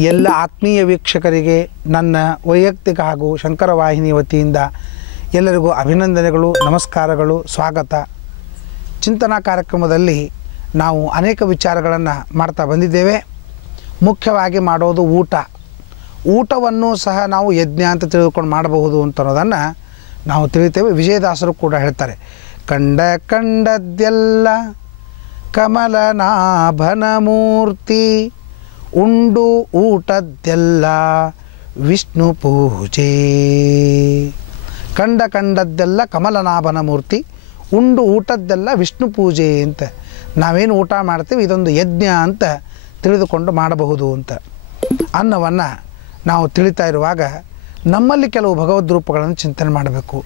ಎಲ್ಲ ಆತ್ಮೀಯ ವೀಕ್ಷಕರಿಗೆ ನನ್ನ ವೈಯಕ್ತಿಕ ಹಾಗೂ ಶಂಕರ ವಾಹಿನಿ ವತಿಯಿಂದ ಎಲ್ಲರಿಗೂ ಅಭಿನಂದನೆಗಳು, ನಮಸ್ಕಾರಗಳು, ಸ್ವಾಗತ. ಚಿಂತನಾ ಕಾರ್ಯಕ್ರಮದಲ್ಲಿ ನಾವು ಅನೇಕ ವಿಚಾರಗಳನ್ನು ಮಾಡ್ತಾ ಬಂದಿದ್ದೇವೆ. ಮುಖ್ಯವಾಗಿ ಮಾಡೋದು ಊಟವನ್ನು ಸಹ ನಾವು ಯಜ್ಞ ಅಂತ ತಿಳಿದುಕೊಂಡು ಮಾಡಬಹುದು ಅಂತ ಅನ್ನೋದನ್ನು ನಾವು ತಿಳಿತೇವೆ. ವಿಜಯದಾಸರು ಕೂಡ ಹೇಳ್ತಾರೆ, ಕಂಡದ್ದೆಲ್ಲ ಕಮಲನಾಭನ ಮೂರ್ತಿ, ಉಂಡು ಊಟದ್ದೆಲ್ಲ ವಿಷ್ಣು ಪೂಜೆ. ಕಂಡದ್ದೆಲ್ಲ ಕಮಲನಾಭನ ಮೂರ್ತಿ, ಉಂಡು ಊಟದ್ದೆಲ್ಲ ವಿಷ್ಣು ಪೂಜೆ ಅಂತ. ನಾವೇನು ಊಟ ಮಾಡ್ತೀವಿ ಇದೊಂದು ಯಜ್ಞ ಅಂತ ತಿಳಿದುಕೊಂಡು ಮಾಡಬಹುದು ಅಂತ ಅನ್ನವನ್ನು ನಾವು ತಿಳಿತಾ ಇರುವಾಗ ನಮ್ಮಲ್ಲಿ ಕೆಲವು ಭಗವದ್ ರೂಪಗಳನ್ನು ಚಿಂತನೆ ಮಾಡಬೇಕು.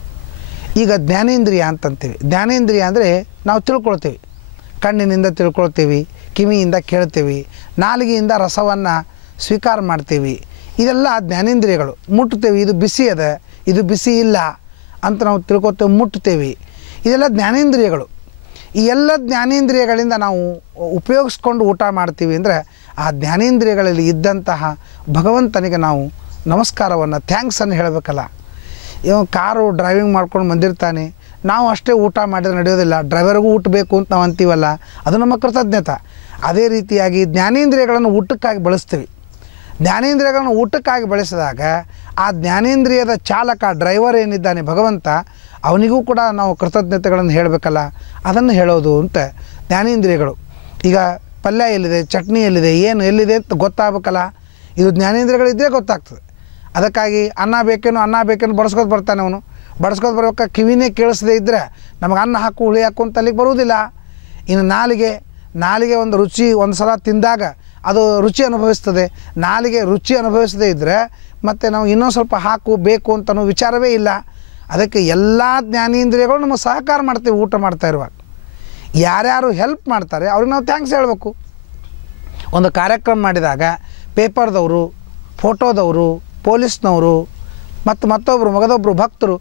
ಈಗ ಜ್ಞಾನೇಂದ್ರಿಯ ಅಂತಂತೀವಿ. ಜ್ಞಾನೇಂದ್ರಿಯ ಅಂದರೆ ನಾವು ತಿಳ್ಕೊಳ್ತೀವಿ, ಕಣ್ಣಿನಿಂದ ತಿಳ್ಕೊಳ್ತೀವಿ, ಕಿವಿಯಿಂದ ಕೇಳ್ತೀವಿ, ನಾಲಿಗೆಯಿಂದ ರಸವನ್ನು ಸ್ವೀಕಾರ ಮಾಡ್ತೀವಿ. ಇದೆಲ್ಲ ಜ್ಞಾನೇಂದ್ರಿಯಗಳು. ಮುಟ್ತೇವೆ, ಇದು ಬಿಸಿ ಅದ, ಇದು ಬಿಸಿ ಇಲ್ಲ ಅಂತ ನಾವು ತಿಳ್ಕೊತೇವೆ, ಮುಟ್ತೇವೆ. ಇದೆಲ್ಲ ಜ್ಞಾನೇಂದ್ರಿಯಗಳು. ಈ ಎಲ್ಲ ಜ್ಞಾನೇಂದ್ರಿಯಗಳಿಂದ ನಾವು ಉಪಯೋಗಿಸ್ಕೊಂಡು ಊಟ ಮಾಡ್ತೀವಿ ಅಂದರೆ ಆ ಜ್ಞಾನೇಂದ್ರಿಯಗಳಲ್ಲಿ ಇದ್ದಂತಹ ಭಗವಂತನಿಗೆ ನಾವು ನಮಸ್ಕಾರವನ್ನು, ಥ್ಯಾಂಕ್ಸನ್ನು ಹೇಳಬೇಕಲ್ಲ. ಕಾರು ಡ್ರೈವಿಂಗ್ ಮಾಡ್ಕೊಂಡು ಬಂದಿರ್ತಾನೆ, ನಾವು ಅಷ್ಟೇ ಊಟ ಮಾಡಿದರೆ ನಡೆಯೋದಿಲ್ಲ, ಡ್ರೈವರ್ಗೂ ಊಟ ಬೇಕು ಅಂತ ನಾವು ಅಂತೀವಲ್ಲ, ಅದು ನಮ್ಮ ಕೃತಜ್ಞತೆ. ಅದೇ ರೀತಿಯಾಗಿ ಜ್ಞಾನೇಂದ್ರಿಯಗಳನ್ನು ಊಟಕ್ಕಾಗಿ ಬಳಸ್ತೀವಿ. ಜ್ಞಾನೇಂದ್ರಿಯಗಳನ್ನು ಊಟಕ್ಕಾಗಿ ಬಳಸಿದಾಗ ಆ ಜ್ಞಾನೇಂದ್ರಿಯದ ಚಾಲಕ, ಡ್ರೈವರ್ ಏನಿದ್ದಾನೆ ಭಗವಂತ, ಅವನಿಗೂ ಕೂಡ ನಾವು ಕೃತಜ್ಞತೆಗಳನ್ನು ಹೇಳಬೇಕಲ್ಲ, ಅದನ್ನು ಹೇಳೋದು ಅಂತ ಜ್ಞಾನೇಂದ್ರಿಯಗಳು. ಈಗ ಪಲ್ಯ ಎಲ್ಲಿದೆ, ಚಟ್ನಿ ಎಲ್ಲಿದೆ, ಏನು ಎಲ್ಲಿದೆ ಅಂತ ಗೊತ್ತಾಗಬೇಕಲ್ಲ, ಇದು ಜ್ಞಾನೇಂದ್ರಿಯಗಳಿದ್ದರೆ ಗೊತ್ತಾಗ್ತದೆ. ಅದಕ್ಕಾಗಿ ಅನ್ನ ಬೇಕೇನು ಬಡಿಸ್ಕೊತ ಬರ್ತಾನೆ ಅವನು. ಬಡಿಸ್ಕೊತ ಬರ್ಬೇಕಾದ್ರೆ ಕಿವಿನೇ ಕೇಳಿಸದೇ ಇದ್ದರೆ ನಮಗೆ ಅನ್ನ ಹಾಕು ಹುಳಿ ಹಾಕು ಅಂತ ಅಲ್ಲಿಗೆ ಬರುವುದಿಲ್ಲ. ಇನ್ನು ನಾಲಿಗೆ ಒಂದು ರುಚಿ ಒಂದು ಸಲ ತಿಂದಾಗ ಅದು ರುಚಿ ಅನುಭವಿಸ್ತದೆ. ನಾಲಿಗೆ ರುಚಿ ಅನುಭವಿಸದೇ ಇದ್ದರೆ ಮತ್ತು ನಾವು ಇನ್ನೊಂದು ಸ್ವಲ್ಪ ಹಾಕು ಬೇಕು ಅಂತನೋ ವಿಚಾರವೇ ಇಲ್ಲ. ಅದಕ್ಕೆ ಎಲ್ಲ ಜ್ಞಾನೇಂದ್ರಿಯಗಳು ನಮಗೆ ಸಹಕಾರ ಮಾಡ್ತೀವಿ ಊಟ ಮಾಡ್ತಾ ಇರುವಾಗ. ಯಾರ್ಯಾರು ಹೆಲ್ಪ್ ಮಾಡ್ತಾರೆ ಅವ್ರಿಗೆ ನಾವು ಥ್ಯಾಂಕ್ಸ್ ಹೇಳಬೇಕು. ಒಂದು ಕಾರ್ಯಕ್ರಮ ಮಾಡಿದಾಗ ಪೇಪರ್ದವರು, ಫೋಟೋದವರು, ಪೊಲೀಸ್ನವರು ಮತ್ತು ಮಗದೊಬ್ಬರು ಭಕ್ತರು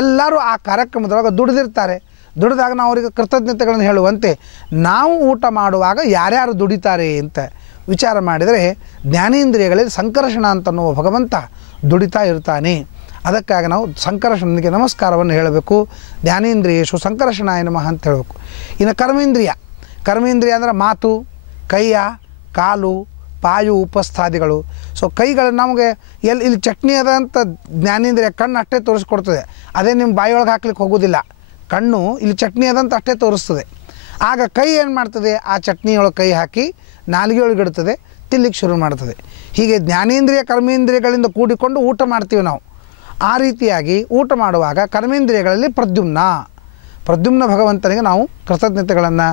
ಎಲ್ಲರೂ ಆ ಕಾರ್ಯಕ್ರಮದೊಳಗೆ ದುಡಿದಿರ್ತಾರೆ. ದುಡಿದಾಗ ನಾವು ಅವರಿಗೆ ಕೃತಜ್ಞತೆಗಳನ್ನು ಹೇಳುವಂತೆ ನಾವು ಊಟ ಮಾಡುವಾಗ ಯಾರ್ಯಾರು ದುಡಿತಾರೆ ಅಂತ ವಿಚಾರ ಮಾಡಿದರೆ ಜ್ಞಾನೇಂದ್ರಿಯಗಳಲ್ಲಿ ಸಂಕರ್ಷಣ ಅಂತನ್ನುವ ಭಗವಂತ ದುಡಿತಾ ಇರ್ತಾನೆ. ಅದಕ್ಕಾಗಿ ನಾವು ಸಂಕರ್ಷಣನಿಗೆ ನಮಸ್ಕಾರವನ್ನು ಹೇಳಬೇಕು. ಜ್ಞಾನೇಂದ್ರಿಯೇಶು ಸಂಕರ್ಷಣಾಯ ನಮಃ ಅಂತ ಹೇಳಬೇಕು. ಇನ್ನು ಕರ್ಮೇಂದ್ರಿಯ ಅಂದರೆ ಮಾತು, ಕೈಯ, ಕಾಲು, ಪಾಯು, ಉಪಸ್ಥಾದಿಗಳು. ಸೊ ಕೈಗಳು ನಮಗೆ ಇಲ್ಲಿ ಚಟ್ನಿ ಅದ ಅಂತ ಜ್ಞಾನೇಂದ್ರಿಯ ಕಣ್ಣು ಅಷ್ಟೇ ತೋರಿಸ್ಕೊಡ್ತದೆ. ಅದೇ ನಿಮ್ಮ ಬಾಯಿಯೊಳಗೆ ಹಾಕ್ಲಿಕ್ಕೆ ಹೋಗೋದಿಲ್ಲ. ಕಣ್ಣು ಇಲ್ಲಿ ಚಟ್ನಿ ಅದಂತ ಅಷ್ಟೇ ತೋರಿಸ್ತದೆ. ಆಗ ಕೈ ಏನು ಮಾಡ್ತದೆ, ಆ ಚಟ್ನಿಯೊಳಗೆ ಕೈ ಹಾಕಿ ನಾಲಿಗೆಯೊಳಗೆ ಇಡ್ತದೆ, ತಿನ್ಲಿಕ್ಕೆ ಶುರು ಮಾಡ್ತದೆ. ಹೀಗೆ ಜ್ಞಾನೇಂದ್ರಿಯ ಕರ್ಮೇಂದ್ರಿಯಗಳಿಂದ ಕೂಡಿಕೊಂಡು ಊಟ ಮಾಡ್ತೀವಿ ನಾವು. ಆ ರೀತಿಯಾಗಿ ಊಟ ಮಾಡುವಾಗ ಕರ್ಮೇಂದ್ರಿಯಗಳಲ್ಲಿ ಪ್ರದ್ಯುಮ್ನ ಭಗವಂತನಿಗೆ ನಾವು ಕೃತಜ್ಞತೆಗಳನ್ನು,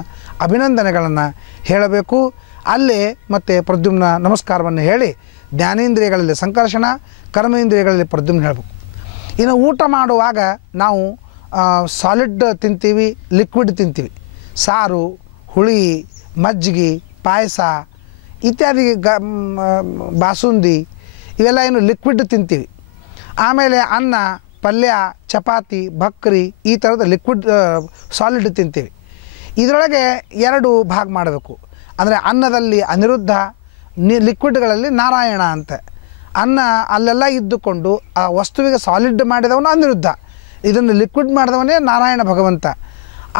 ಅಭಿನಂದನೆಗಳನ್ನು ಹೇಳಬೇಕು. ಅಲ್ಲೇ ಮತ್ತು ಪ್ರದ್ಯುಮ್ನ ನಮಸ್ಕಾರವನ್ನು ಹೇಳಿ ಜ್ಞಾನೇಂದ್ರಿಯಗಳಲ್ಲಿ ಸಂಕರ್ಷಣ, ಕರ್ಮೇಂದ್ರಿಯಗಳಲ್ಲಿ ಪ್ರದ್ಯುಮ್ನ ಹೇಳಬೇಕು. ಇನ್ನು ಊಟ ಮಾಡುವಾಗ ನಾವು ಸಾಲಿಡ್ ತಿಂತೀವಿ, ಲಿಕ್ವಿಡ್ ತಿಂತೀವಿ. ಸಾರು, ಹುಳಿ, ಮಜ್ಜಿಗೆ, ಪಾಯಸ ಇತ್ಯಾದಿ, ಬಾಸುಂದಿ ಇವೆಲ್ಲ ಏನು ಲಿಕ್ವಿಡ್ ತಿಂತೀವಿ. ಆಮೇಲೆ ಅನ್ನ, ಪಲ್ಯ, ಚಪಾತಿ, ಭಕ್ರಿ ಈ ಥರದ ಲಿಕ್ವಿಡ್ ಸಾಲಿಡ್ ತಿಂತೀವಿ. ಇದರೊಳಗೆ ಎರಡು ಭಾಗ ಮಾಡಬೇಕು. ಅಂದರೆ ಅನ್ನದಲ್ಲಿ ಅನಿರುದ್ಧ, ಲಿಕ್ವಿಡ್ಗಳಲ್ಲಿ ನಾರಾಯಣ ಅಂತ. ಅನ್ನ ಅಲ್ಲೆಲ್ಲ ಇದ್ದುಕೊಂಡು ಆ ವಸ್ತುವಿಗೆ ಸಾಲಿಡ್ ಮಾಡಿದವನು ಅನಿರುದ್ಧ, ಇದನ್ನು ಲಿಕ್ವಿಡ್ ಮಾಡಿದವನೇ ನಾರಾಯಣ ಭಗವಂತ.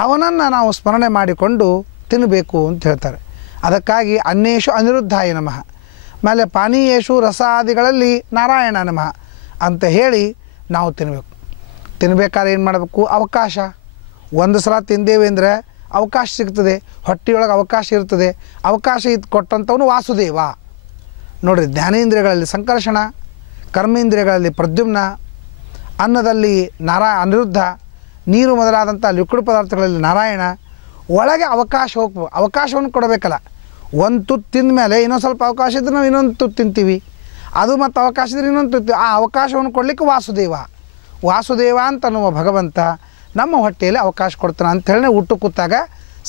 ಅವನನ್ನು ನಾವು ಸ್ಮರಣೆ ಮಾಡಿಕೊಂಡು ತಿನ್ನಬೇಕು ಅಂತ ಹೇಳ್ತಾರೆ. ಅದಕ್ಕಾಗಿ ಅನ್ನೇಶು ಅನಿರುದ್ಧಾಯ ನಮಃ, ಆಮೇಲೆ ಪಾನೀಯೇಶು ರಸಾದಿಗಳಲ್ಲಿ ನಾರಾಯಣ ನಮಃ ಅಂತ ಹೇಳಿ ನಾವು ತಿನ್ನಬೇಕಾದ್ರೆ ಏನು ಮಾಡಬೇಕು, ಅವಕಾಶ. ಒಂದು ಸಲ ತಿಂದೇವೆ ಅಂದರೆ ಅವಕಾಶ ಸಿಗ್ತದೆ, ಹೊಟ್ಟೆಯೊಳಗೆ ಅವಕಾಶ ಇರ್ತದೆ. ಅವಕಾಶ ಇದು ಕೊಟ್ಟಂಥವನು ವಾಸುದೇವ. ನೋಡಿರಿ, ಜ್ಞಾನೇಂದ್ರಿಯಗಳಲ್ಲಿ ಸಂಕರ್ಷಣ, ಕರ್ಮೇಂದ್ರಿಯಗಳಲ್ಲಿ ಪ್ರದ್ಯುಮ್ನ, ಅನ್ನದಲ್ಲಿ ಅನಿರುದ್ಧ, ನೀರು ಮೊದಲಾದಂಥ ಲಿಕ್ವಿಡ್ ಪದಾರ್ಥಗಳಲ್ಲಿ ನಾರಾಯಣ. ಒಳಗೆ ಅವಕಾಶ ಹೋಗ್ಬೇಕು, ಅವಕಾಶವನ್ನು ಕೊಡಬೇಕಲ್ಲ. ಒಂದು ತುತ್ತು ತಿಂದ ಮೇಲೆ ಇನ್ನೊಂದು ಸ್ವಲ್ಪ ಅವಕಾಶ ಇದ್ದರೆ ನಾವು ಇನ್ನೊಂದು ತುತ್ತು ತಿಂತೀವಿ, ಅದು ಮತ್ತು ಅವಕಾಶ ಇದ್ದರೆ ಇನ್ನೊಂದು ತುತ್ತು. ಆ ಅವಕಾಶವನ್ನು ಕೊಡಲಿಕ್ಕೆ ವಾಸುದೇವ ಅಂತನ್ನುವ ಭಗವಂತ ನಮ್ಮ ಹೊಟ್ಟೆಯಲ್ಲಿ ಅವಕಾಶ ಕೊಡ್ತಾನೆ ಅಂಥೇಳಿ ಊಟ ಕೂತಾಗ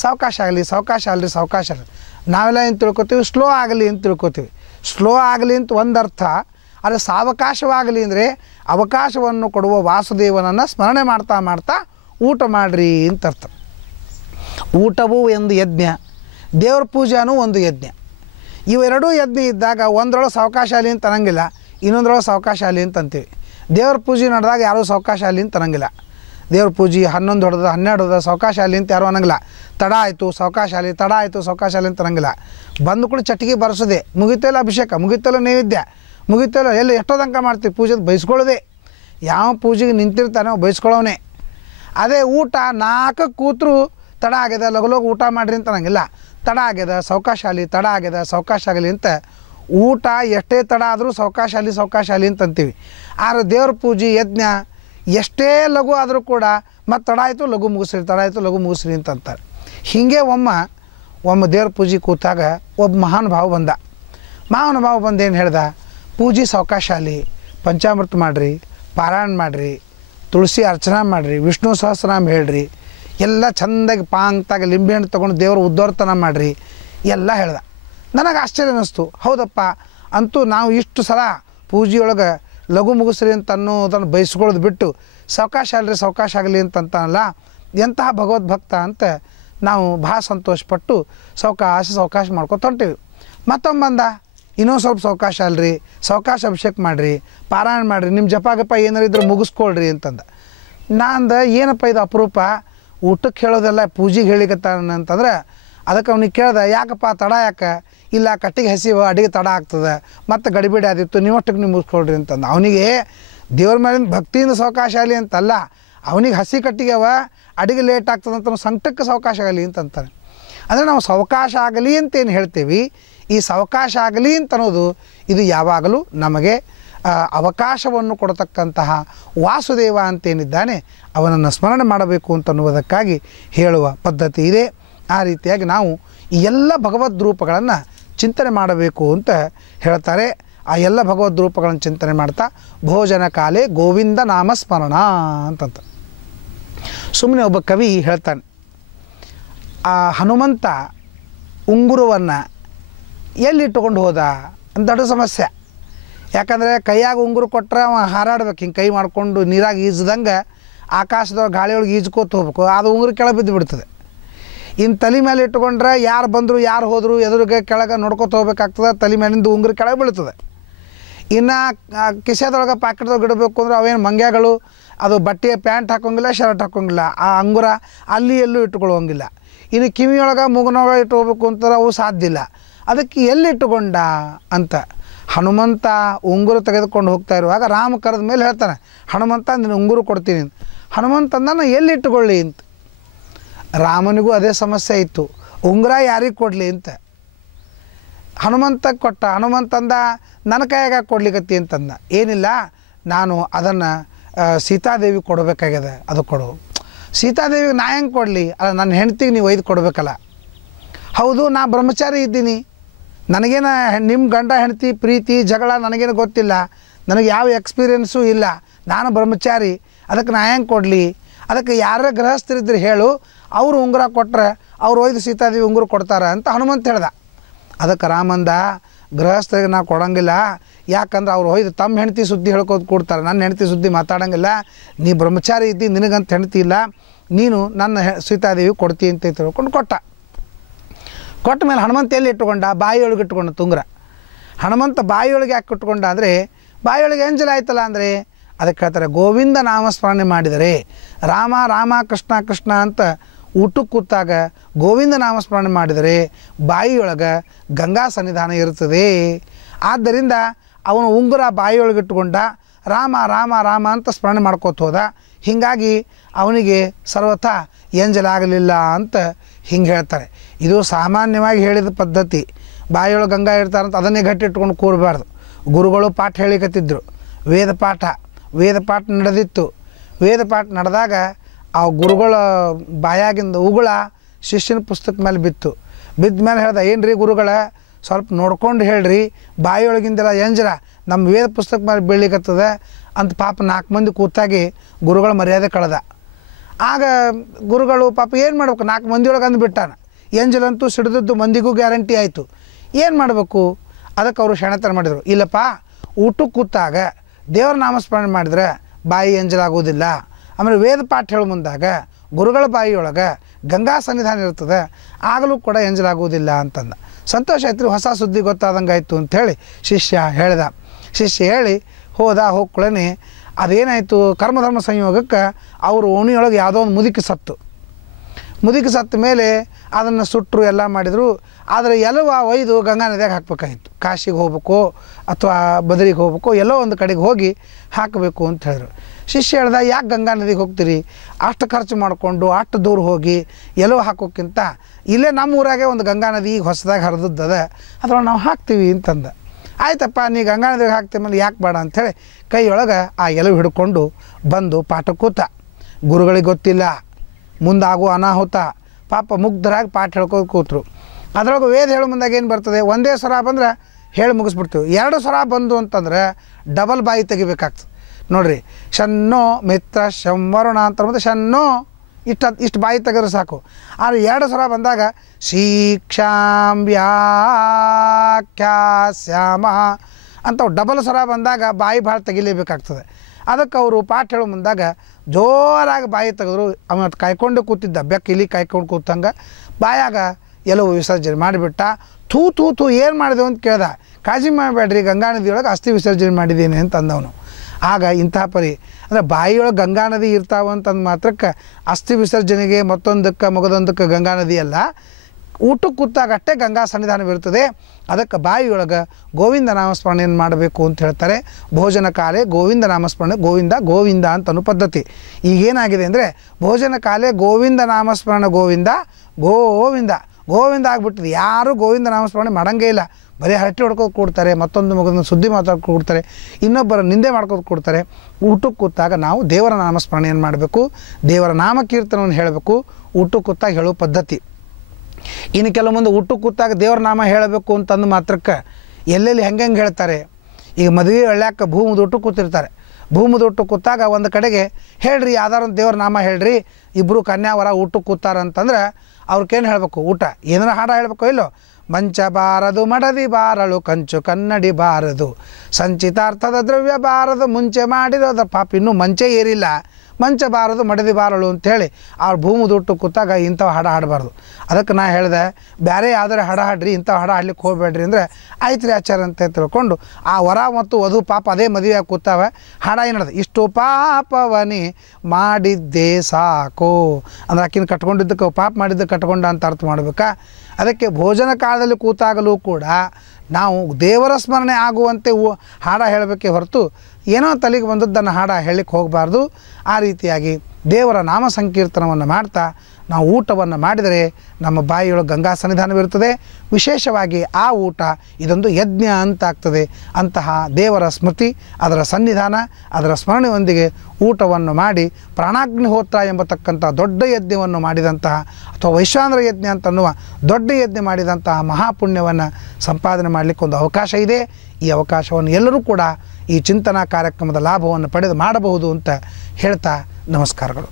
ಸಾವಕಾಶ ಆಗಲಿ. ನಾವೆಲ್ಲ ಏನು ತಿಳ್ಕೊತೀವಿ, ಸ್ಲೋ ಆಗಲಿ ಅಂತ ತಿಳ್ಕೊತೀವಿ. ಸ್ಲೋ ಆಗಲಿ ಅಂತ ಒಂದು ಅರ್ಥ, ಆದರೆ ಸಾವಕಾಶವಾಗಲಿ ಅಂದರೆ ಅವಕಾಶವನ್ನು ಕೊಡುವ ವಾಸುದೇವನನ್ನು ಸ್ಮರಣೆ ಮಾಡ್ತಾ ಊಟ ಮಾಡಿರಿ ಅಂತ ಅರ್ಥ. ಊಟವೂ ಒಂದು ಯಜ್ಞ, ದೇವ್ರ ಪೂಜಾನೂ ಒಂದು ಯಜ್ಞ. ಇವೆರಡೂ ಯಜ್ಞ ಇದ್ದಾಗ ಒಂದರೊಳಗೆ ಸಾವಕಾಶಾಲಿ ಅಂತ ಅನ್ನಂಗಿಲ್ಲ, ಇನ್ನೊಂದರೊಳಗೆ ಸಾವಕಾಶಾಲಿ ಅಂತ ಅಂತೀವಿ. ದೇವ್ರ ಪೂಜೆ ನಡೆದಾಗ ಯಾರೂ ಸಾವಕಾಶಾಲಿ ಅಂತ ಅನ್ನಂಗಿಲ್ಲ. ದೇವ್ರ ಪೂಜೆ 11 ಹೊಡೆದ 12 ಹೊಡೆದ ಸಾವಕಾಶಾಲಿ ಅಂತ ಯಾರೂ ಅನ್ನಂಗಿಲ್ಲ. ತಡ ಆಯಿತು ಸಾವಕಾಶಾಲಿ, ತಡ ಆಯಿತು ಸಾವಕಾಶಾಲಿ ಅಂತ ಅನ್ನಂಗಿಲ್ಲ. ಬಂದು ಕೂಡ ಚಟಿಗೆ ಬರೆಸೋದೆ, ಮುಗಿತಲ್ಲ ಅಭಿಷೇಕ, ಮುಗಿತಲ್ಲ ನೈವೇದ್ಯ, ಮುಗಿತಲ್ಲ ಎಲ್ಲ ಎಷ್ಟೋ ತನಕ ಮಾಡ್ತೀವಿ. ಪೂಜೆದು ಬಯಸ್ಕೊಳ್ಳೋದೆ, ಯಾವ ಪೂಜೆಗೆ ನಿಂತಿರ್ತಾನೆ ಅವು ಬಯಸ್ಕೊಳ್ಳೋನೆ. ಅದೇ ಊಟ 4 ಕೂತರು ತಡ ಆಗ್ಯದ ಲಗು ಲಗು ಊಟ ಮಾಡಿರಿ ಅಂತ ಅನ್ನಂಗಿಲ್ಲ. ತಡ ಆಗ್ಯದ ಸಾವಕಾಶಾಲಿ, ತಡ ಆಗ್ಯದ ಸಾವಕಾಶಾಗಲಿ ಅಂತ ಊಟ ಎಷ್ಟೇ ತಡ ಆದರೂ ಸಾವಕಾಶಾಲಿ ಸಾವಕಾಶಾಲಿ ಅಂತ ಅಂತೀವಿ. ಆದ್ರೆ ದೇವ್ರ ಪೂಜೆ ಯಜ್ಞ ಎಷ್ಟೇ ಲಘು ಆದರೂ ಕೂಡ ಮತ್ತು ತಡ ಆಯಿತು ಲಘು ಮುಗಿಸ್ರಿ, ತಡ ಆಯಿತು ಲಘು ಮುಗಿಸ್ರಿ ಅಂತಂತಾರೆ. ಹೀಗೆ ಒಮ್ಮೆ ದೇವ್ರ ಪೂಜೆ ಕೂತಾಗ ಒಬ್ಬ ಮಹಾನುಭಾವ ಬಂದ. ಮಹಾನುಭಾವ ಬಂದು ಏನು ಹೇಳ್ದ, ಪೂಜೆ ಸಾವಕಾಶಾಲಿ, ಪಂಚಾಮೃತ ಮಾಡಿರಿ, ಪಾರಾಯಣ ಮಾಡಿರಿ, ತುಳಸಿ ಅರ್ಚನೆ ಮಾಡಿರಿ, ವಿಷ್ಣು ಸಹಸ್ರನಾಮ ಹೇಳ್ರಿ, ಎಲ್ಲ ಚೆಂದಾಗಿ ಪಾಂಗ್ತಾಗ ಲಿಂಬೆಹಣ್ಣು ತೊಗೊಂಡು ದೇವ್ರ ಉದ್ಧರ್ತನ ಮಾಡಿರಿ ಎಲ್ಲ ಹೇಳ್ದ. ನನಗೆ ಆಶ್ಚರ್ಯ ಅನ್ನಿಸ್ತು. ಹೌದಪ್ಪ, ಅಂತೂ ನಾವು ಇಷ್ಟು ಸಲ ಪೂಜೆಯೊಳಗೆ ಲಘು ಮುಗಿಸ್ರಿ ಅಂತ ಅನ್ನೋದನ್ನು ಬಯಸ್ಕೊಳ್ಳೋದು ಬಿಟ್ಟು ಸಾವಕಾಶ ಅಲ್ರಿ ಸಾವಕಾಶ ಆಗಲಿ ಅಂತಂತಾನಲ್ಲ, ಎಂತಹ ಭಗವದ್ಭಕ್ತ ಅಂತ ನಾವು ಭಾಳ ಸಂತೋಷಪಟ್ಟು ಸಾವಕಾಶ ಮಾಡ್ಕೊತ ಹೊಂಟೀವಿ. ಮತ್ತೊಮ್ಮೆ ಬಂದ, ಇನ್ನೂ ಸ್ವಲ್ಪ ಸಾವಕಾಶ ಅಲ್ರಿ, ಸಾವಕಾಶ ಅಭಿಷೇಕ ಮಾಡಿರಿ, ಪಾರಾಯಣ ಮಾಡಿರಿ, ನಿಮ್ಮ ಜಪ ಏನಾರು ಇದ್ರೆ ಮುಗಿಸ್ಕೊಳ್ರಿ ಅಂತಂದ. ನಂದು ಏನಪ್ಪ ಇದು ಅಪರೂಪ, ಊಟಕ್ಕೆ ಹೇಳೋದೆಲ್ಲ ಪೂಜೆಗೆ ಹೇಳಿಕತ್ತಾನ ಅಂತಂದ್ರೆ ಅದಕ್ಕೆ ಅವ್ನಿಗೆ ಕೇಳ್ದೆ, ಯಾಕಪ್ಪ ತಡ ಯಾಕೆ? ಇಲ್ಲ ಕಟ್ಟಿಗೆ ಹಸಿವ ಅಡುಗೆ ತಡ ಆಗ್ತದೆ, ಮತ್ತು ಗಡಿಬಿಡಿ ಆದಿತ್ತು, ನೀವಷ್ಟಕ್ಕೆ ನೀವು ಮುಗಿಸ್ಕೊಳ್ರಿ ಅಂತಂದು. ಅವನಿಗೆ ದೇವ್ರ ಮೇಲಿನ ಭಕ್ತಿಯಿಂದ ಸಾವಕಾಶ ಆಗಲಿ ಅಂತಲ್ಲ, ಅವನಿಗೆ ಹಸಿ ಕಟ್ಟಿಗೆ ಅವ ಅಡುಗೆ ಲೇಟ್ ಆಗ್ತದೆ ಅಂತ ಸಂಕಟಕ್ಕೆ ಸಾವಕಾಶ ಆಗಲಿ ಅಂತಂತಾರೆ. ಅಂದರೆ ನಾವು ಸಾವಕಾಶ ಆಗಲಿ ಅಂತೇನು ಹೇಳ್ತೀವಿ, ಈ ಸಾವಕಾಶ ಆಗಲಿ ಅಂತ ಅನ್ನೋದು ಇದು ಯಾವಾಗಲೂ ನಮಗೆ ಅವಕಾಶವನ್ನು ಕೊಡತಕ್ಕಂತಹ ವಾಸುದೇವ ಅಂತೇನಿದ್ದಾನೆ ಅವನನ್ನು ಸ್ಮರಣೆ ಮಾಡಬೇಕು ಅಂತನ್ನುವುದಕ್ಕಾಗಿ ಹೇಳುವ ಪದ್ಧತಿ ಇದೆ. ಆ ರೀತಿಯಾಗಿ ನಾವು ಈ ಎಲ್ಲ ಭಗವದ್ ರೂಪಗಳನ್ನು ಚಿಂತನೆ ಮಾಡಬೇಕು ಅಂತ ಹೇಳ್ತಾರೆ. ಆ ಎಲ್ಲ ಭಗವದ್ ರೂಪಗಳನ್ನು ಚಿಂತನೆ ಮಾಡ್ತಾ ಭೋಜನ ಕಾಲೇ ಗೋವಿಂದ ನಾಮ ಸ್ಮರಣ ಅಂತಂತ ಸುಮ್ಮನೆ ಒಬ್ಬ ಕವಿ ಹೇಳ್ತಾನೆ, ಆ ಹನುಮಂತ ಉಂಗುರವನ್ನು ಎಲ್ಲಿಟ್ಟುಕೊಂಡು ಹೋದ ಅಂತ ದೊಡ್ಡ ಸಮಸ್ಯೆ. ಯಾಕಂದರೆ ಕೈಯಾಗ ಉಂಗುರು ಕೊಟ್ಟರೆ ಅವ ಹಾರಾಡ್ಬೇಕು, ಹಿಂಗೆ ಕೈ ಮಾಡಿಕೊಂಡು ನೀರಾಗಿ ಈಜ್ದಂಗೆ ಆಕಾಶದೊಳಗೆ ಗಾಳಿಯೊಳಗೆ ಈಜ್ಕೋತ ಹೋಗ್ಬೇಕು, ಅದು ಉಂಗುರು ಕೆಳಗೆ ಬಿದ್ದು ಬಿಡ್ತದೆ. ಇನ್ನು ತಲೆ ಮೇಲೆ ಇಟ್ಕೊಂಡ್ರೆ ಯಾರು ಬಂದರು ಯಾರು ಹೋದರು ಎದುರಿಗೆ ಕೆಳಗೆ ನೋಡ್ಕೊತ ಹೋಗ್ಬೇಕಾಗ್ತದೆ, ತಲೆ ಮೇಲಿಂದ ಉಂಗುರು ಕೆಳಗೆ ಬೀಳ್ತದೆ. ಇನ್ನು ಕಿಸೆದೊಳಗೆ ಪ್ಯಾಕೆಟ್ದೊಳಗೆ ಇಡಬೇಕು ಅಂದ್ರೆ ಅವೇನು ಮಂಗ್ಯಗಳು, ಅದು ಬಟ್ಟೆ ಪ್ಯಾಂಟ್ ಹಾಕೋಂಗಿಲ್ಲ, ಶರ್ಟ್ ಹಾಕೋಂಗಿಲ್ಲ, ಆ ಅಂಗುರ ಅಲ್ಲಿ ಎಲ್ಲೂ ಇಟ್ಕೊಳ್ಳೋಂಗಿಲ್ಲ. ಇನ್ನು ಕಿವಿಯೊಳಗೆ ಮೂಗನೊಳಗೆ ಇಟ್ಟು ಹೋಗ್ಬೇಕು ಅಂತಾರೆ, ಅವು ಸಾಧ್ಯ ಇಲ್ಲ. ಅದಕ್ಕೆ ಎಲ್ಲಿ ಇಟ್ಟುಕೊಂಡ ಅಂತ ಹನುಮಂತ ಉಂಗುರು ತೆಗೆದುಕೊಂಡು ಹೋಗ್ತಾ ಇರುವಾಗ ರಾಮ ಕರೆದ ಮೇಲೆ ಹೇಳ್ತಾನೆ, ಹನುಮಂತ ನೀನು ಉಂಗುರು ಕೊಡ್ತೀನಿ. ಹನುಮಂತಂದನ ಎಲ್ಲಿ ಇಟ್ಟುಕೊಳ್ಳಿ ಅಂತ. ರಾಮನಿಗೂ ಅದೇ ಸಮಸ್ಯೆ ಇತ್ತು, ಉಂಗುರ ಯಾರಿಗೆ ಕೊಡಲಿ ಅಂತ. ಹನುಮಂತ ಕೊಟ್ಟ. ಹನುಮಂತಂದ ನನ್ನ ಕೈಯಾಗ ಕೊಡ್ಲಿಕತ್ತಿ ಅಂತಂದ. ಏನಿಲ್ಲ, ನಾನು ಅದನ್ನು ಸೀತಾದೇವಿ ಕೊಡಬೇಕಾಗ್ಯದ, ಅದು ಕೊಡು. ಸೀತಾದೇವಿಗೆ ನಾ ಹೆಂಗೆ ಕೊಡಲಿ? ಅಲ್ಲ, ನನ್ನ ಹೆಂಡ್ತಿಗೆ ನೀವು ಒಯ್ದು ಕೊಡಬೇಕಲ್ಲ. ಹೌದು, ನಾ ಬ್ರಹ್ಮಚಾರಿ ಇದ್ದೀನಿ, ನನಗೇನು ನಿಮ್ಮ ಗಂಡ ಹೆಂಡ್ತಿ ಪ್ರೀತಿ ಜಗಳ ನನಗೇನು ಗೊತ್ತಿಲ್ಲ, ನನಗೆ ಯಾವ ಎಕ್ಸ್ಪೀರಿಯೆನ್ಸು ಇಲ್ಲ, ನಾನು ಬ್ರಹ್ಮಚಾರಿ, ಅದಕ್ಕೆ ನಾ ಹೆಂಗೆ ಕೊಡಲಿ? ಅದಕ್ಕೆ ಯಾರ ಗೃಹಸ್ಥರಿದ್ರೆ ಹೇಳು, ಅವರು ಉಂಗುರ ಕೊಟ್ಟರೆ ಅವ್ರು ಒಯ್ದು ಸೀತಾದೇವಿ ಉಂಗುರ ಕೊಡ್ತಾರೆ ಅಂತ ಹನುಮಂತ ಹೇಳ್ದ. ಅದಕ್ಕೆ ರಾಮಂದ, ಗೃಹಸ್ಥರಿಗೆ ನಾ ಕೊಡೋಂಗಿಲ್ಲ, ಯಾಕಂದ್ರೆ ಅವ್ರು ಒಯ್ದು ತಮ್ಮ ಹೆಂಡ್ತಿ ಸುದ್ದಿ ಹೇಳ್ಕೋದು ಕೊಡ್ತಾರೆ, ನನ್ನ ಹೆಂಡ್ತಿ ಸುದ್ದಿ ಮಾತಾಡೋಂಗಿಲ್ಲ. ನೀ ಬ್ರಹ್ಮಚಾರಿ ಇದ್ದಿ, ನಿನಗಂತ ಹೆಂಡ್ತಿ ಇಲ್ಲ, ನೀನು ನನ್ನ ಸೀತಾದೇವಿ ಕೊಡ್ತಿ ಅಂತ ತಿಳ್ಕೊಂಡು ಕೊಟ್ಟ ಮೇಲೆ ಹನುಮಂತ ಎಲ್ಲಿ ಇಟ್ಟುಕೊಂಡ? ಬಾಯಿಯೊಳಗೆ ಇಟ್ಟುಕೊಂಡ ಉಂಗುರ. ಹನುಮಂತ ಬಾಯಿಯೊಳಗೆ ಯಾಕೆ ಇಟ್ಟುಕೊಂಡ ಅಂದರೆ, ಬಾಯಿಯೊಳಗೆ ಎಂಜಲ್ ಆಯ್ತಲ್ಲ ಅಂದರೆ ಅದಕ್ಕೆ ಹೇಳ್ತಾರೆ, ಗೋವಿಂದ ನಾಮಸ್ಮರಣೆ ಮಾಡಿದರೆ ರಾಮ ರಾಮ ಕೃಷ್ಣ ಕೃಷ್ಣ ಅಂತ ಊಟಕ್ಕೆ ಕೂತಾಗ ಗೋವಿಂದ ನಾಮಸ್ಮರಣೆ ಮಾಡಿದರೆ ಬಾಯಿಯೊಳಗೆ ಗಂಗಾ ಸನ್ನಿಧಾನ ಇರ್ತದೆ. ಆದ್ದರಿಂದ ಅವನು ಉಂಗುರ ಬಾಯಿಯೊಳಗೆ ಇಟ್ಟುಕೊಂಡ, ರಾಮ ರಾಮ ರಾಮ ಅಂತ ಸ್ಮರಣೆ ಮಾಡ್ಕೋತ ಹೋದ. ಹೀಗಾಗಿ ಅವನಿಗೆ ಸರ್ವಥಾ ಎಂಜಲಾಗಲಿಲ್ಲ ಅಂತ ಹಿಂಗೆ ಹೇಳ್ತಾರೆ. ಇದು ಸಾಮಾನ್ಯವಾಗಿ ಹೇಳಿದ ಪದ್ಧತಿ. ಬಾಯಿಯೊಳಗೆ ಗಂಗಾ ಇರ್ತಾರಂತ ಅದನ್ನೇ ಗಟ್ಟಿ ಇಟ್ಕೊಂಡು ಕೂರಬಾರ್ದು. ಗುರುಗಳು ಪಾಠ ಹೇಳಿಕತ್ತಿದ್ರು, ವೇದ ಪಾಠ ನಡೆದಿತ್ತು. ವೇದ ಪಾಠ ನಡೆದಾಗ ಆ ಗುರುಗಳ ಬಾಯಾಗಿಂದ ಉಗುಳ ಶಿಷ್ಯನ ಪುಸ್ತಕ ಮೇಲೆ ಬಿದ್ದ ಮೇಲೆ ಹೇಳ್ದ, ಏನು ರೀ ಗುರುಗಳ, ಸ್ವಲ್ಪ ನೋಡ್ಕೊಂಡು ಹೇಳ್ರಿ, ಬಾಯಿಯೊಳಗಿಂದೆಲ್ಲ ಎಂಜಲ ನಮ್ಮ ವೇದ ಪುಸ್ತಕ ಮೇಲೆ ಬೀಳಿಕತ್ತದ ಅಂತ ಪಾಪ 4 ಮಂದಿ ಕೂತಾಗಿ ಗುರುಗಳ ಮರ್ಯಾದೆ ಕಳೆದ. ಆಗ ಗುರುಗಳು ಪಾಪ ಏನು ಮಾಡ್ಬೇಕು, 4 ಮಂದಿಯೊಳಗೆ ಅಂದುಬಿಟ್ಟಾನ. ಎಂಜಲಂತೂ ಸಿಡಿದದ್ದು ಮಂದಿಗೂ ಗ್ಯಾರಂಟಿ ಆಯಿತು. ಏನು ಮಾಡಬೇಕು? ಅದಕ್ಕೆ ಅವರು ಶಣತನ ಮಾಡಿದರು, ಇಲ್ಲಪ್ಪ, ಊಟಕ್ಕೆ ಕೂತಾಗ ದೇವರ ನಾಮಸ್ಮರಣೆ ಮಾಡಿದ್ರೆ ಬಾಯಿ ಎಂಜಲಾಗೋದಿಲ್ಲ. ಆಮೇಲೆ ವೇದ ಪಾಠ ಹೇಳೋ ಮುಂದಾಗ ಗುರುಗಳ ಬಾಯಿಯೊಳಗೆ ಗಂಗಾ ಸನ್ನಿಧಾನ ಇರ್ತದೆ, ಆಗಲೂ ಕೂಡ ಎಂಜಲಾಗುವುದಿಲ್ಲ ಅಂತಂದ. ಸಂತೋಷ ಆಯ್ತು, ಹೊಸ ಸುದ್ದಿ ಗೊತ್ತಾದಂಗೆ ಆಯಿತು ಅಂಥೇಳಿ ಶಿಷ್ಯ ಹೇಳ್ದ. ಶಿಷ್ಯ ಹೇಳಿ ಹೋಗ್ಕೊಳ್ಳೇ ಅದೇನಾಯಿತು, ಕರ್ಮಧರ್ಮ ಸಂಯೋಗಕ್ಕೆ ಅವರು ಓಣಿಯೊಳಗೆ ಯಾವುದೋ ಒಂದು ಮುದುಕಿ ಸತ್ತ ಮೇಲೆ ಅದನ್ನು ಸುಟ್ಟರು, ಎಲ್ಲ ಮಾಡಿದರು. ಆದರೆ ಎಲ್ಲವ ಒಯ್ದು ಗಂಗಾ ನದಿಯಾಗ ಹಾಕಬೇಕಾಗಿತ್ತು. ಕಾಶಿಗೆ ಹೋಗ್ಬೇಕು ಅಥವಾ ಬದರಿಗೆ ಹೋಗ್ಬೇಕು, ಎಲ್ಲೋ ಒಂದು ಕಡೆಗೆ ಹೋಗಿ ಹಾಕಬೇಕು ಅಂತ ಹೇಳಿದ್ರು. ಶಿಷ್ಯ ಹೇಳ್ದ, ಯಾಕೆ ಗಂಗಾ ನದಿಗೆ ಹೋಗ್ತೀರಿ, ಅಷ್ಟು ಖರ್ಚು ಮಾಡಿಕೊಂಡು ಅಷ್ಟು ದೂರ ಹೋಗಿ ಎಲ್ಲೋ ಹಾಕೋಕ್ಕಿಂತ ಇಲ್ಲೇ ನಮ್ಮ ಊರಾಗೆ ಒಂದು ಗಂಗಾ ನದಿ ಈಗ ಹೊಸದಾಗಿ ಹರಿದದ್ದದ, ಅದ್ರೊಳಗೆ ನಾವು ಹಾಕ್ತೀವಿ ಅಂತಂದ. ಆಯ್ತಪ್ಪ, ನೀ ಗಂಗಾ ನದಿಗೆ ಹಾಕ್ತೀಮೇಲೆ ಯಾಕೆ ಬೇಡ ಅಂಥೇಳಿ ಕೈಯೊಳಗೆ ಆ ಎಲವು ಹಿಡ್ಕೊಂಡು ಬಂದು ಪಾಠ ಕೂತ. ಗುರುಗಳಿಗೆ ಗೊತ್ತಿಲ್ಲ, ಮುಂದಾಗುವ ಅನಾಹುತ, ಪಾಪ ಮುಗ್ಧರಾಗಿ ಪಾಠ ಹೇಳ್ಕೋದು ಕೂತರು. ಅದ್ರೊಳಗೆ ವೇದ ಹೇಳೋ ಮುಂದಾಗ ಏನು ಬರ್ತದೆ, ಒಂದೇ ಸ್ವರ ಬಂದ್ರೆ ಹೇಳಿ ಮುಗಿಸ್ಬಿಡ್ತೀವಿ. 2 ಸ್ವರ ಬಂದು ಅಂತಂದ್ರೆ ಡಬಲ್ ಬಾಯಿ ತೆಗಿಬೇಕಾಗ್ತದೆ ನೋಡ್ರಿ. ಶನ್ನೋ ಮಿತ್ರ ಶಂವರುಣ ಅಂತ ಮತ್ತೆ ಶನ್ನೋ ಇಷ್ಟು ಬಾಯಿ ತೆಗೆದ್ರೆ ಸಾಕು. ಆದರೆ 2 ಸ್ವರ ಬಂದಾಗ ಶಿಕ್ಷಾಂ ವ್ಯಾಖ್ಯಾಸ್ಯಾಮ ಅಂತ ಡಬಲ್ ಸ್ವರ ಬಂದಾಗ ಬಾಯಿ ಭಾಳ ತೆಗಿಲೇಬೇಕಾಗ್ತದೆ. ಅದಕ್ಕೆ ಅವರು ಪಾಠ ಹೇಳೋ ಮುಂದಾಗ ಜೋರಾಗಿ ಬಾಯಿ ತೆಗೆದ್ರು. ಅವತ್ತು ಕಾಯ್ಕೊಂಡು ಕೂತಿದ್ದ, ಬೆಕ್ಕ ಇಲ್ಲಿ ಕಾಯ್ಕೊಂಡು ಕೂತಂಗೆ ಬಾಯಾಗ ಎಲ್ಲವೂ ವಿಸರ್ಜನೆ ಮಾಡಿಬಿಟ್ಟ. ಥೂ ಏನು ಮಾಡಿದೆವು ಅಂತ ಕೇಳ್ದ. ಕಾಳಜಿ ಮಾಡಬೇಡ್ರಿ, ಗಂಗಾ ನದಿಯೊಳಗೆ ಅಸ್ಥಿ ವಿಸರ್ಜನೆ ಮಾಡಿದ್ದೀನಿ ಅಂತ ಅಂದವನು. ಆಗ ಇಂಥ ಪರಿ ಅಂದರೆ ಬಾಯಿಯೊಳಗೆ ಗಂಗಾ ನದಿ ಇರ್ತಾವಂತಂದು ಮಾತ್ರಕ್ಕೆ ಅಸ್ಥಿ ವಿಸರ್ಜನೆಗೆ ಮತ್ತೊಂದಕ್ಕೆ ಮಗದೊಂದಕ್ಕೆ ಗಂಗಾ ನದಿ ಅಲ್ಲ, ಊಟಕ್ಕೆ ಕೂತಾಗಷ್ಟೇ ಗಂಗಾ ಸನ್ನಿಧಾನವಿರ್ತದೆ. ಅದಕ್ಕೆ ಬಾಯಿಯೊಳಗೆ ಗೋವಿಂದ ನಾಮಸ್ಮರಣೆಯನ್ನು ಮಾಡಬೇಕು ಅಂತ ಹೇಳ್ತಾರೆ. ಭೋಜನ ಕಾಲೇ ಗೋವಿಂದ ನಾಮಸ್ಮರಣೆ, ಗೋವಿಂದ ಅಂತನೂ ಪದ್ಧತಿ. ಈಗೇನಾಗಿದೆ ಅಂದರೆ ಭೋಜನ ಕಾಲೇ ಗೋವಿಂದ ನಾಮಸ್ಮರಣೆ, ಗೋವಿಂದ ಆಗಿಬಿಟ್ಟಿದೆ. ಯಾರೂ ಗೋವಿಂದ ನಾಮಸ್ಮರಣೆ ಮಾಡೋಂಗೇ ಇಲ್ಲ. ಬರೀ ಹರಟೆ ಹೊಡ್ಕೋದು ಕೊಡ್ತಾರೆ, ಮತ್ತೊಂದು ಮಗನ ಸುದ್ದಿ ಮಾತಾಡ್ಕೊಂಡು ಕೊಡ್ತಾರೆ, ಇನ್ನೊಬ್ಬರ ನಿಂದೆ ಮಾಡ್ಕೋದು ಕೊಡ್ತಾರೆ. ಊಟಕ್ಕೆ ಕೂತಾಗ ನಾವು ದೇವರ ನಾಮಸ್ಮರಣೆಯನ್ನು ಮಾಡಬೇಕು, ದೇವರ ನಾಮಕೀರ್ತನವನ್ನು ಹೇಳಬೇಕು. ಊಟಕ್ಕೆ ಕೂತಾಗ ಹೇಳೋ ಪದ್ಧತಿ. ಇನ್ನು ಕೆಲವೊಂದು ಊಟಕ್ಕೆ ಕೂತಾಗ ದೇವ್ರ ನಾಮ ಹೇಳಬೇಕು ಅಂತಂದು ಮಾತ್ರಕ್ಕೆ ಎಲ್ಲೆಲ್ಲಿ ಹೆಂಗೆ ಹೇಳ್ತಾರೆ. ಈಗ ಮದುವೆ ಒಳ್ಳ್ಯಾಕ ಭೂಮದ ಊಟಕ್ಕೆ ಕೂತಿರ್ತಾರೆ. ಭೂಮದ ಊಟಕ್ಕೆ ಕೂತಾಗ ಒಂದು ಕಡೆಗೆ ಹೇಳ್ರಿ ಯಾವ್ದಾರ ಒಂದು ದೇವ್ರ ನಾಮ ಹೇಳ್ರಿ, ಇಬ್ಬರು ಕನ್ಯಾವರ ಊಟಕ್ಕೆ ಕೂತಾರ ಅಂತಂದ್ರೆ ಅವ್ರಿಗೇನು ಹೇಳಬೇಕು, ಊಟ ಏನಾರ ಹಾಡ ಹೇಳಬೇಕು. ಇಲ್ಲೋ ಮಂಚ ಬಾರದು ಮಡದಿ ಬಾರಳು, ಕಂಚು ಕನ್ನಡಿ ಬಾರದು, ಸಂಚಿತಾರ್ಥದ ದ್ರವ್ಯ ಬಾರದು, ಮುಂಚೆ ಮಾಡಿರೋದ ಪಾಪ ಇನ್ನೂ ಮಂಚೆ ಏರಿಲ್ಲ, ಮಂಚ ಬಾರದು ಮಡದಿ ಬಾರಳು ಅಂಥೇಳಿ ಅವ್ರು ಭೂಮಿ ದುಟ್ಟು ಕೂತಾಗ ಇಂಥವು ಹಾಡ ಹಾಡಬಾರ್ದು. ಅದಕ್ಕೆ ನಾ ಹೇಳಿದೆ, ಬೇರೆ ಯಾವ್ದಾರು ಹಾಡ ಹಾಡ್ರಿ, ಇಂಥವು ಹಾಡ ಹಾಡ್ಲಿಕ್ಕೆ ಹೋಗ್ಬೇಡ್ರಿ ಅಂದರೆ ಆಯ್ತು ರೀ ಆಚಾರ ಅಂತ ತಿಳ್ಕೊಂಡು ಆ ವರ ಮತ್ತು ವಧು ಪಾಪ ಅದೇ ಮದುವೆಯಾಗಿ ಕೂತಾವ. ಹಾಡ ಏನದ, ಇಷ್ಟು ಪಾಪವನಿ ಮಾಡಿದ್ದೇ ಸಾಕು ಅಂದ್ರೆ ಆಕಿನ ಕಟ್ಕೊಂಡಿದ್ದಕ್ಕೆ ಪಾಪ ಮಾಡಿದ್ದಕ್ಕೆ ಕಟ್ಕೊಂಡ ಅಂತ ಅರ್ಥ ಮಾಡಬೇಕಾ. ಅದಕ್ಕೆ ಭೋಜನ ಕಾಲದಲ್ಲಿ ಕೂತಾಗಲೂ ಕೂಡ ನಾವು ದೇವರ ಸ್ಮರಣೆ ಆಗುವಂತೆ ಹಾಡ ಹೇಳಬೇಕೇ ಹೊರತು ಏನೋ ತಲೆಗೆ ಬಂದದ್ದನ್ನು ಹಾಡ ಹೇಳಲಿಕ್ಕೆ ಹೋಗಬಾರ್ದು. ಆ ರೀತಿಯಾಗಿ ದೇವರ ನಾಮ ಸಂಕೀರ್ತನವನ್ನು ಮಾಡ್ತಾ ನಾವು ಊಟವನ್ನು ಮಾಡಿದರೆ ನಮ್ಮ ಬಾಯಿಯೊಳಗೆ ಗಂಗಾ ಸನ್ನಿಧಾನವಿರುತ್ತದೆ. ವಿಶೇಷವಾಗಿ ಆ ಊಟ ಇದೊಂದು ಯಜ್ಞ ಅಂತಾಗ್ತದೆ. ಅಂತಹ ದೇವರ ಸ್ಮೃತಿ, ಅದರ ಸನ್ನಿಧಾನ, ಅದರ ಸ್ಮರಣೆಯೊಂದಿಗೆ ಊಟವನ್ನು ಮಾಡಿ ಪ್ರಾಣಾಗ್ನಿಹೋತ್ರ ಎಂಬತಕ್ಕಂಥ ದೊಡ್ಡ ಯಜ್ಞವನ್ನು ಮಾಡಿದಂತಹ ಅಥವಾ ವೈಶ್ವಾನರ ಯಜ್ಞ ಅಂತನ್ನುವ ದೊಡ್ಡ ಯಜ್ಞ ಮಾಡಿದಂತಹ ಮಹಾಪುಣ್ಯವನ್ನು ಸಂಪಾದನೆ ಮಾಡಲಿಕ್ಕೆ ಒಂದು ಅವಕಾಶ ಇದೆ. ಈ ಅವಕಾಶವನ್ನು ಎಲ್ಲರೂ ಕೂಡ ಈ ಚಿಂತನಾ ಕಾರ್ಯಕ್ರಮದ ಲಾಭವನ್ನು ಪಡೆದು ಮಾಡಬಹುದು ಅಂತ ಹೇಳ್ತಾ ನಮಸ್ಕಾರಗಳು.